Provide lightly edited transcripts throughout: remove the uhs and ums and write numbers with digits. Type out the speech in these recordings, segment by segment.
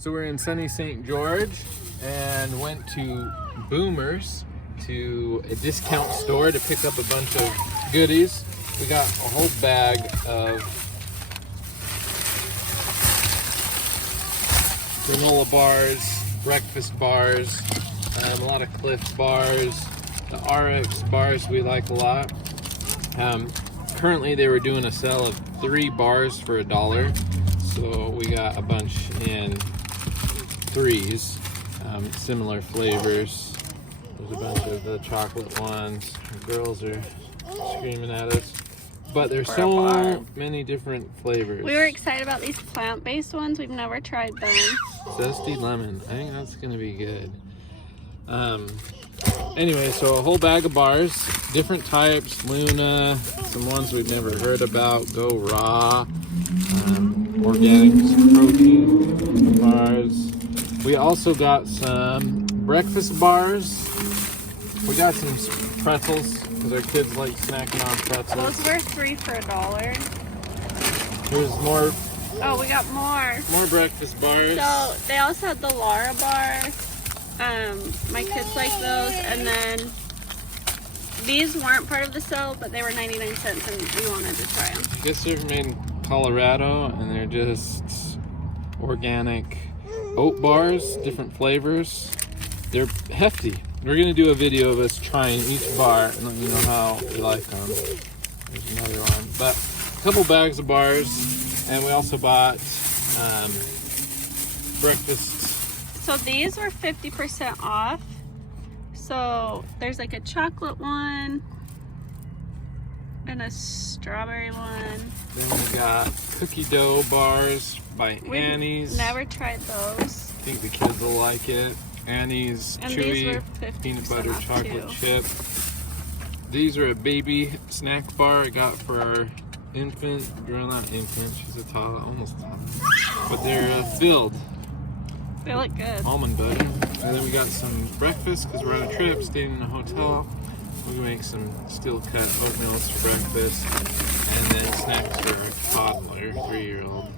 So we're in sunny St. George and went to Boomers, to a discount store to pick up a bunch of goodies. We got a whole bag of granola bars, breakfast bars, a lot of Cliff bars, the RX bars we like a lot. Currently they were doing a sale of 3 bars for $1, so we got a bunch in 3s, similar flavors. There's a bunch of the chocolate ones. The girls are screaming at us, but there's so many different flavors. We were excited about these plant-based ones. We've never tried them. Zesty lemon. I think that's gonna be good. Anyway, so a whole bag of bars, different types, Luna, some ones we've never heard about, Go Raw, organic protein bars. We also got some breakfast bars. We got some pretzels, because our kids like snacking on pretzels. Those were 3 for $1. There's more. Oh, we got more. More breakfast bars. So they also had the Lara bar. My kids like those, and then these weren't part of the sale, but they were 99 cents, and we wanted to try them. I guess they're made in Colorado, and they're just organic oat bars, different flavors. They're hefty. We're gonna do a video of us trying each bar and let you know how we like them. There's another one, but a couple bags of bars, and we also bought breakfast. So these were 50% off. So there's like a chocolate one and a strawberry one. Then we got cookie dough bars by Annie's. Never tried those. I think the kids will like it. Annie's And chewy these were peanut butter off chocolate too. chip. These are a baby snack bar I got for our infant. Girl, not infant, she's a toddler, almost toddler. But they're filled. They look good. Almond butter. And then we got some breakfast because we're on a trip, staying in a hotel. We're gonna make some steel cut oatmeals for breakfast. And then snacks for our toddler, 3-year-old.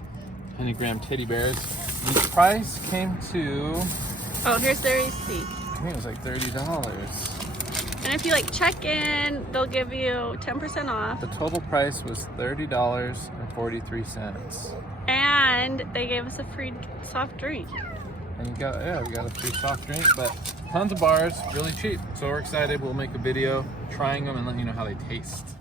100-gram teddy bears. The price came to, Oh, here's the receipt. I think it was like $30. And if you like check in, they'll give you 10% off. The total price was $30.43. And they gave us a free soft drink. And we got a free soft drink, but tons of bars, really cheap. So we're excited. We'll make a video trying them and let you know how they taste.